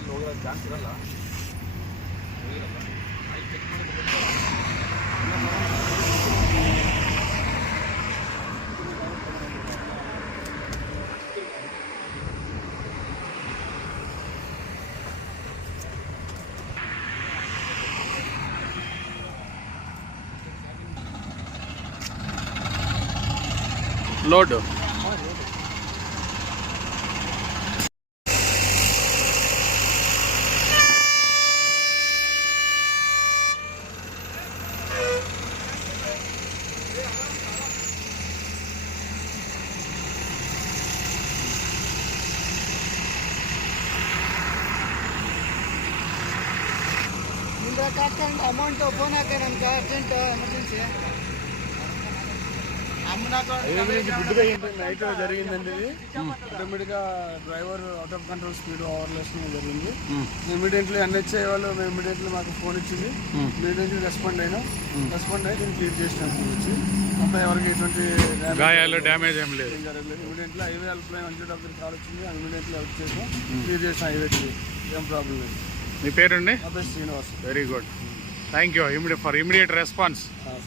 ಆಯಿಲ್ ಹೋಗಿರೋ ಚಾನ್ಸ್ ಇರಲ್ಲ. Load amount phone ಹಾಕ ನಮ್ಗೆ ಅರ್ಜೆಂಟ್ ಎಮರ್ಜೆನ್ಸಿ. గుడ్డుగా నైట్ జరిగిందండి. ఇది ఆటోమేటిక్గా driver out of control speed ఓవర్లెస్ జరిగింది. ఇమీడియట్లీ ఎన్హెచ్ఐ వాళ్ళు ఇమీడియట్లీ మాకు ఫోన్ ఇచ్చింది. ఇమీడియట్లీ రెస్పాండ్ అయ్యి దీన్ని క్లియర్ చేసినాం. వచ్చి అంతా ఎవరికి ఎటువంటి గాయాలు డ్యామేజ్ ఏం లేదు. ఇమీడియట్లీ హైవే హెల్ప్ లైన్ 100 కాల్ వచ్చింది. ఇమీడియట్లీ హెల్ప్ చేసాం, క్లియర్ చేసిన హైవేకి. ఏం ప్రాబ్లం లేదు. మీ పేరండి? Srinivas. Very good, thank you for immediate response. Sir.